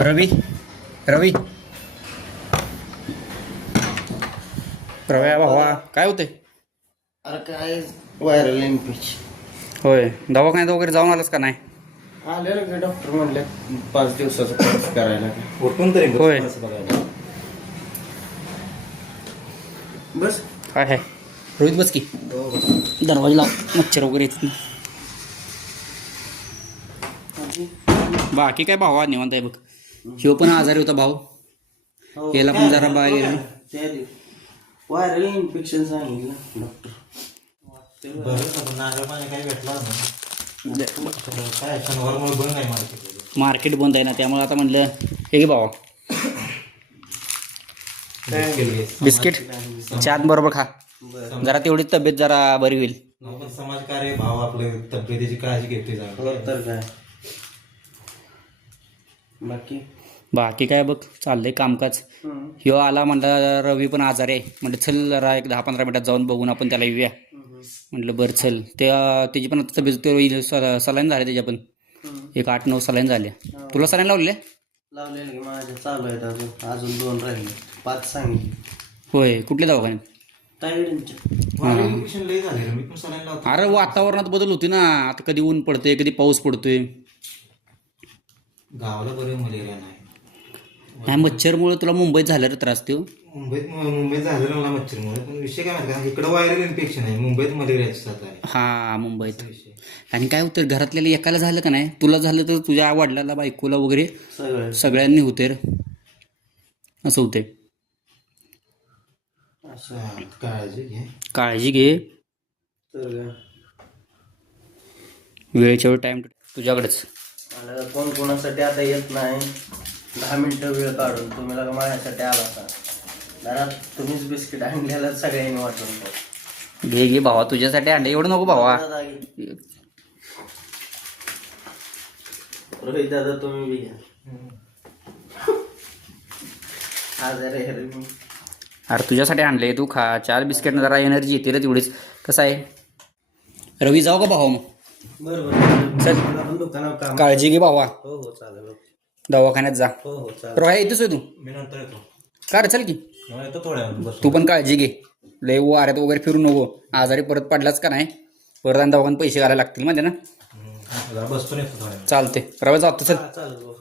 रवी रवी रव्या भावा काय होते? अरे काय व्हायरल इन्फेक्शन. होय, दवाखान्यात वगैरे जाऊन आलास का नाही? आलेलं का डॉक्टर म्हणले 5 दिवसाचा कोर्स करायला. उठून तरी होय. बस काय आहे रोहित, बस की. दरवाजा लाव, मच्छर वगैरे येत नाही. बाकी काय भावा निवांत आहे बघ. शिव पण आजारी होता भाऊ, याला पण जरा बाहेर व्हायरल इन्फेक्शन सांगितलं डॉक्टर. काही भेटला काय शनिवारमुळे बंद आहे मार्केट. मार्केट बंद आहे ना, त्यामुळे आता म्हटलं हे घे भावा बिस्किट चहात बरोबर खा, जरा तेवढी तब्येत जरा बरी होईल. आपण समाजकार्य भाव आपले तब्येतीची काळजी घेते तर काय बाकी बाकी काय बघ चाललंय कामकाज. ह्यो आला म्हणलं रवी पण आजारी आहे, म्हटलं चल जरा एक 10-15 मिनिटात जाऊन बघून आपण त्याला येऊया. म्हटलं बरं चल. त्याची पण आता तब्येत सलाईन झाले, त्याच्या पण एक 8-9 सलाईन झाले. तुला सलाईन लावले? लावलेलं की माझ्या चालू आहेत अजून 2 राहिले, 5 सांगितले. होय, कुठल्या दवाखान्यात? तायडींच्या. इन्फेक्शन लई झाले मी पण सलाईन लावतो. अरे वातावरणात बदल होते ना, आता कधी ऊन पडतंय कधी पाऊस पडतोय. गावाला बरं मलेरिया नाही. ह्या मच्छरमुळे तुला मुंबईत झालं रे त्रास तो. मुंबईत झालेलं मला मच्छरमुळे, पण विषय काय माहिती का, इकडं व्हायरल इन्फेक्शन आहे, मुंबईत मलेरियाची साथ आहे. हा मुंबईत. आणि काय होतं घरातल्याला एकाला झालं का नाही, तुला झालं तर तुझ्या वडिलाला बायकोला वगैरे सगळ्यांनी होते रे, असं होते. असं काळजी घे. काळजी घे, तर वेळेच्या वेळ टाइम तुझ्याकडेच. मला कोण कोणासाठी आता येत नाही. 10 मिनिटं वेळ काढून तुम्ही लगा माझ्यासाठी आला का जरा तुम्हीच बिस्किट आणलेलं सगळ्यांनी वाटून खाऊ. घे घे भावा, तुझ्यासाठी अंडे एवढं नको भावा. रोहित दादा तुम्ही बी घ्या. आजारी आहे रे मी. अरे तुझ्यासाठी आणले, तू खा. 4 बिस्किट जरा एनर्जी येते रे तेवढीच. कसं आहे रवी, जाऊ का भावा मग? बरोबर चल. आपण दुकानावर काम. काळजी घे भावा, हो हो चालेल. दवाखान्यात जा. हो हो चालेल. रोह्या येतोच तू? मी नंतर येतो. का रे, चल की. येतो थोड्या वेळाने बस. तू पण काळजी घे, लय वाऱ्यात वगैरे फिरू नको. आजारी परत पडलाच का नाही, परत आणि दवाखान्यात पैसे घालायला लागतील म्हणजे ना. बसतो येतो थोड्या वेळाने. चालते रवा, जातो चल. चालेल.